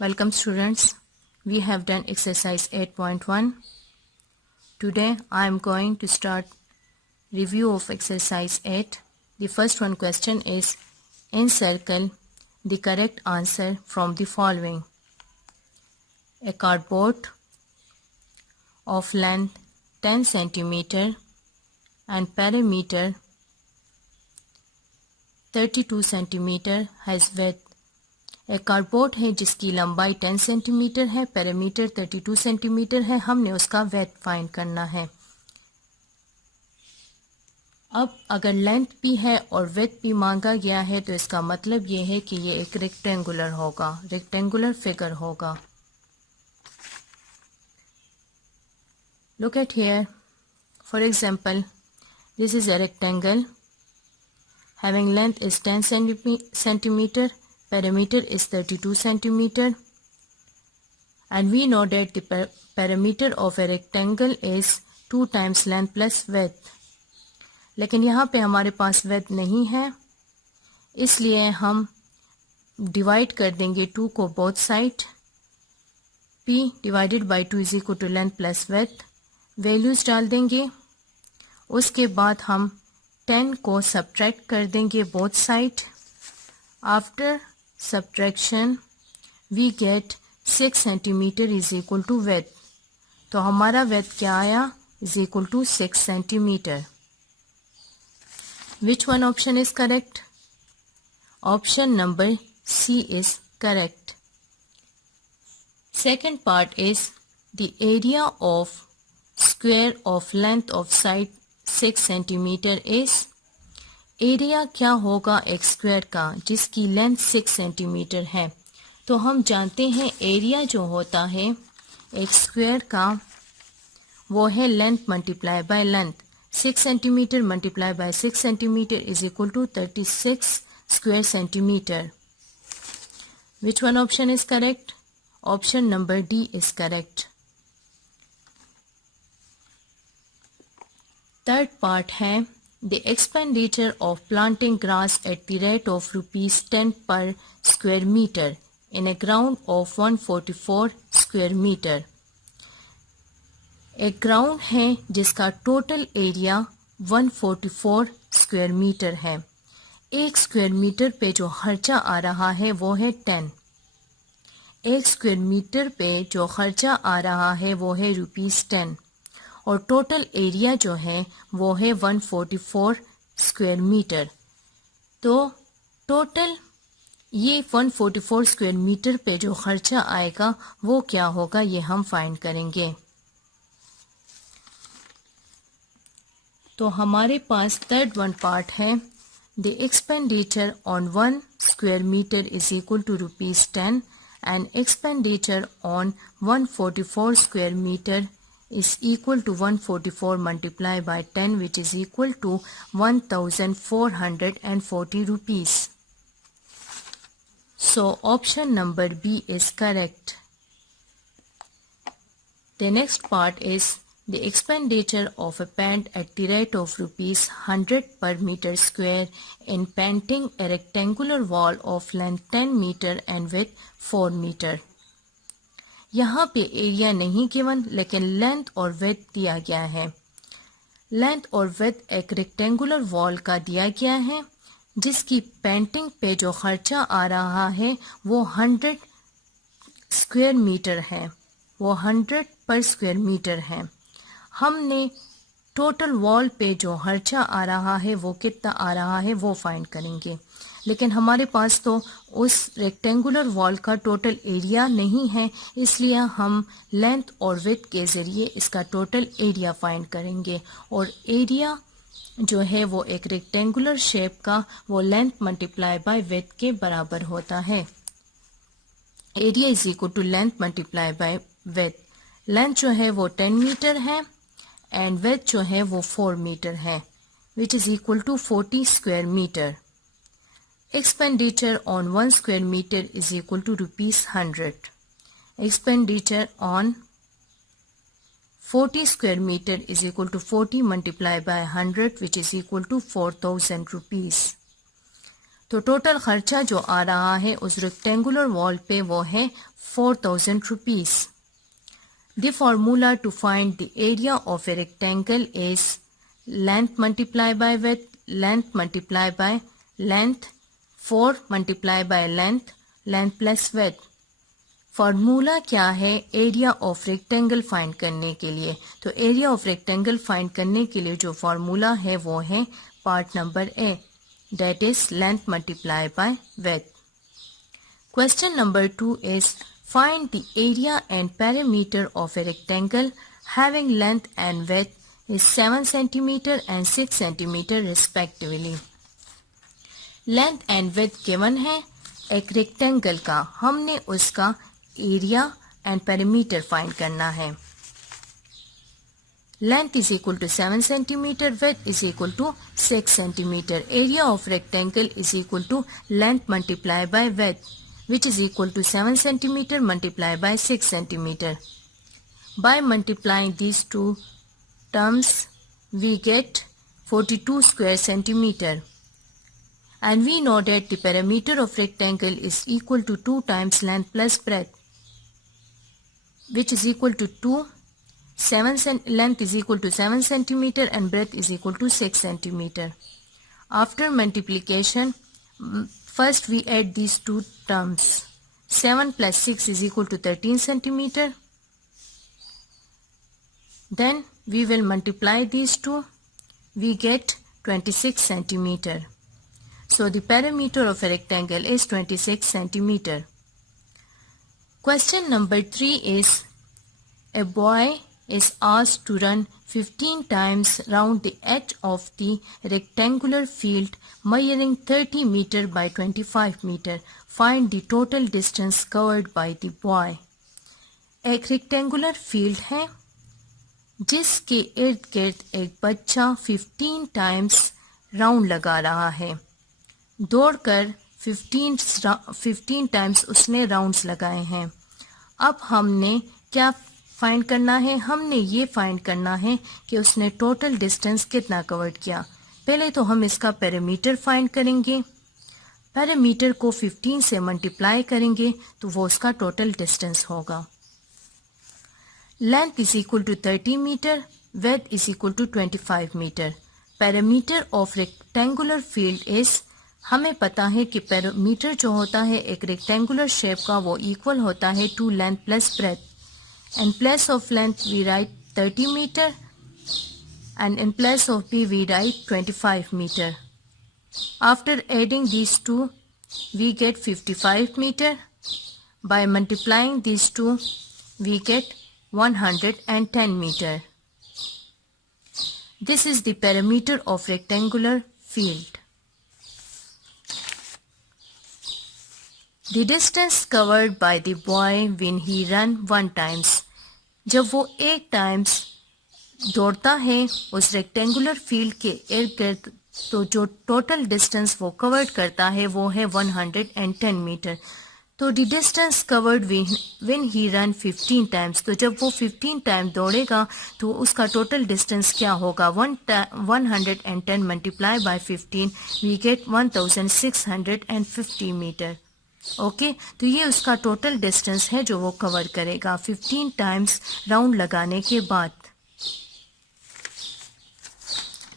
Welcome students. We have done exercise 8.1. Today I am going to start review of exercise 8. The first one question is encircle the correct answer from the following. A cardboard of length 10 cm and perimeter 32 cm has width. एक कार्डबोर्ड है जिसकी लंबाई 10 सेंटीमीटर है, पेरीमीटर 32 सेंटीमीटर है। हमने उसका weight find करना है। अब अगर लेंथ भी है और वेट भी मांगा गया है तो इसका मतलब ये है कि ये एक रेक्टेंगुलर होगा, रेक्टेंगुलर फिगर होगा। Look at here. For example, this is a rectangle having length is 10 centimeter. Perimeter is 32 centimeter, and we know that the perimeter of a rectangle is 2 times length plus width. लेकिन यहाँ पे हमारे पास width नहीं है, इसलिए हम डिवाइड कर देंगे 2 को both side. P divided by 2 is equal to length plus width. Values डाल देंगे। उसके बाद हम 10 को सब्ट्रैक्ट कर देंगे both side. After subtraction we get 6 centimeter is equal to width. तो हमारा width क्या आया? Is equal to 6 centimeter. Which one option is correct? Option number C is correct. Second part is the area of square of length of side 6 centimeter is. Area क्या होगा एक स्क्वायर का जिसकी लेंथ 6 सेंटीमीटर है? तो हम जानते हैं एरिया जो होता है एक स्क्वायर का वो है length multiply by length. 6 centimetre multiply by 6 centimetre is equal to 36 square centimetre. Which one option is correct? Option number D is correct. Third part है the expenditure of planting grass at the rate of rupees 10 per square meter in a ground of 144 square meter. एक ग्राउंड है जिसका total area 144 square metre है। एक square metre पे जो खर्चा आ रहा है वो है 10। एक स्क्वायर मीटर पे जो खर्चा आ रहा है वो है ₹10 और टोटल एरिया जो है वो है 144 स्क्वायर मीटर। तो टोटल ये 144 स्क्वायर मीटर पे जो खर्चा आएगा वो क्या होगा ये हम फाइंड करेंगे। तो हमारे पास थर्ड वन पार्ट है the expenditure on 1 square metre is equal to ₹10 and expenditure on 144 square metre is equal to 144 multiplied by 10 which is equal to 1440 rupees. So option number B is correct. The next part is the expenditure of a paint at the rate of ₹100 per meter square in painting a rectangular wall of length 10 meter and width 4 meter. यहाँ पे एरिया नहीं गिवन लेकिन लेंथ और विड्थ दिया गया है। लेंथ और विड्थ एक रेक्टेंगुलर वॉल का दिया गया है जिसकी पेंटिंग पे जो खर्चा आ रहा है वो 100 स्क्वायर मीटर है, वो 100 पर स्क्वायर मीटर है। हमने टोटल वॉल पे जो खर्चा आ रहा है वो कितना आ रहा है वो फाइंड करेंगे, लेकिन हमारे पास तो उस रेक्टेंगुलर वॉल का टोटल एरिया नहीं है, इसलिए हम लेंथ और विड्थ के ज़रिए इसका टोटल एरिया फाइंड करेंगे। और एरिया जो है वो एक रेक्टेंगुलर शेप का वो लेंथ मल्टीप्लाई बाय विड्थ के बराबर होता है। Area is equal to length multiply by width. Length जो है वो 10 मीटर है एंड विड्थ जो है वो 4 मीटर है which is equal to 40 square metre. Expenditure on 1 square meter is equal to ₹100. Expenditure on 40 square meter is equal to 40 multiplied by 100 which is equal to 4000 rupees. तो टोटल खर्चा जो आ रहा है उस रेक्टेंगुलर वॉल पे वो है 4000 rupees. The formula to find the area of a rectangle is length multiply by width, length multiply by length, 4 multiply by length, length plus width. Formula क्या है एरिया ऑफ रेक्टेंगल फाइंड करने के लिए? तो area of rectangle find करने के लिए जो फार्मूला है वो है part number A, that is length multiplied by width. Question number 2 is find the area and perimeter of a rectangle having length and width is 7 cm and 6 cm respectively. Length and width given है एक रेक्टेंगल का, हमने उसका area and perimeter find करना है। Length is equal to 7 cm, width is equal to 6 cm. Area of rectangle is equal to length multiplied by width, which is equal to 7 cm multiplied by 6 cm. By multiplying these two terms, we get 42 square centimeter. And we know that the perimeter of rectangle is equal to 2 times length plus breadth, which is equal to 2. Length is equal to 7 cm and breadth is equal to 6 cm. After multiplication, first we add these two terms. 7 plus 6 is equal to 13 cm. Then we will multiply these two. We get 26 cm. So the perimeter of a rectangle is 26 cm. Question number 3 is a boy is asked to run 15 times round the edge of the rectangular field measuring 30 meter by 25 meter. Find the total distance covered by the boy. एक rectangular field है जिसके इर्द गिर्द एक बच्चा 15 times round लगा रहा है। दौड़कर 15 टाइम्स उसने राउंड्स लगाए हैं। अब हमने क्या फाइंड करना है? हमने ये फाइंड करना है कि उसने टोटल डिस्टेंस कितना कवर किया। पहले तो हम इसका पेरीमीटर फाइंड करेंगे। पेरीमीटर को 15 से मल्टीप्लाई करेंगे तो वो उसका टोटल डिस्टेंस होगा। Length is equal to 30 metre, width is equal to 25 metre. Perimeter of rectangular field is, हमें पता है कि पेरीमीटर जो होता है एक रेक्टेंगुलर शेप का वो इक्वल होता है to length plus breadth. In place of length we write 30 meter and in place of b we write 25 meter. After adding these two we get 55 meter. By multiplying these two we get 110 meter. This is the perimeter of rectangular field. The distance covered by the boy when he run 1 times. जब वो 1 टाइम्स दौड़ता है उस rectangular field के इर्द गिर्द, तो जो टोटल डिस्टेंस वो कवर्ड करता है वो है 110 मीटर। तो the distance covered when he run 15 टाइम्स, तो जब वो 15 टाइम दौड़ेगा तो उसका टोटल डिस्टेंस क्या होगा? 110 multiply by 15 we get 1650 metre. Okay, तो ये उसका टोटल डिस्टेंस है जो वो कवर करेगा 15 टाइम्स राउंड लगाने के बाद।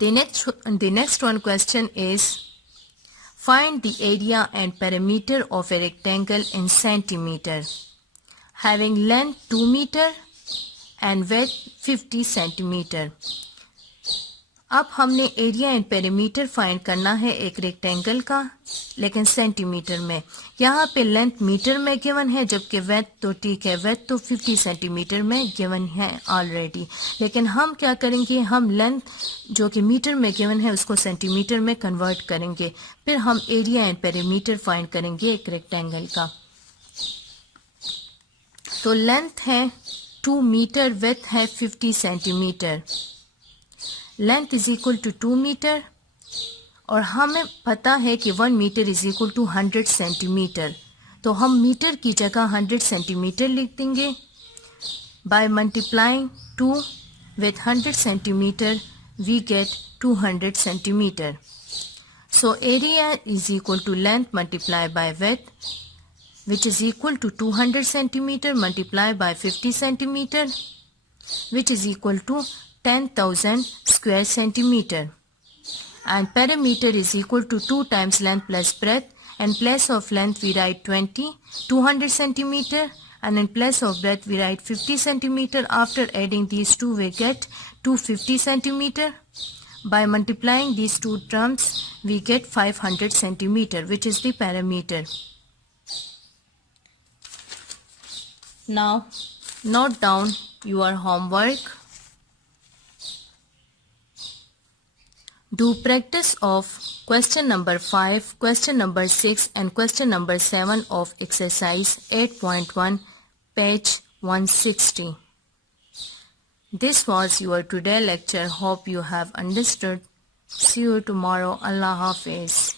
The next one question is find the area and perimeter of a rectangle in centimeter having length 2 meter and width 50 centimeter. अब हमने एरिया एंड पेरीमीटर फाइंड करना है एक रेक्टेंगल का, लेकिन सेंटीमीटर में। यहाँ पे लेंथ मीटर में गिवन है, जबकि विड्थ तो ठीक है, विड्थ तो 50 सेंटीमीटर में गिवन है ऑलरेडी। लेकिन हम क्या करेंगे, हम लेंथ जो कि मीटर में गिवन है उसको सेंटीमीटर में कन्वर्ट करेंगे, फिर हम एरिया एंड पेरीमीटर फाइंड करेंगे एक रेक्टेंगल का। तो लेंथ है 2 मीटर, विड्थ है 50 centimetre. Length is equal to 2 metre और हमें पता है कि 1 metre is equal to 100 centimetre, तो हम मीटर की जगह 100 सेंटीमीटर लिख देंगे। By multiplying 2 with 100 centimetre we get 200 centimetre. So area is equal to length multiplied by width, which is equal to 200 centimeter multiplied by 50 centimeter, which is equal to 10,000 square centimeter. And perimeter is equal to 2 times length plus breadth, and place of length we write 200 centimeter, and in place of breadth we write 50 centimeter. After adding these two we get 250 centimeter. By multiplying these two terms we get 500 centimeter, which is the perimeter. Now note down your homework. Do practice of question number 5, question number 6 and question number 7 of exercise 8.1, page 160. This was your today lecture. Hope you have understood. See you tomorrow. Allah Hafiz.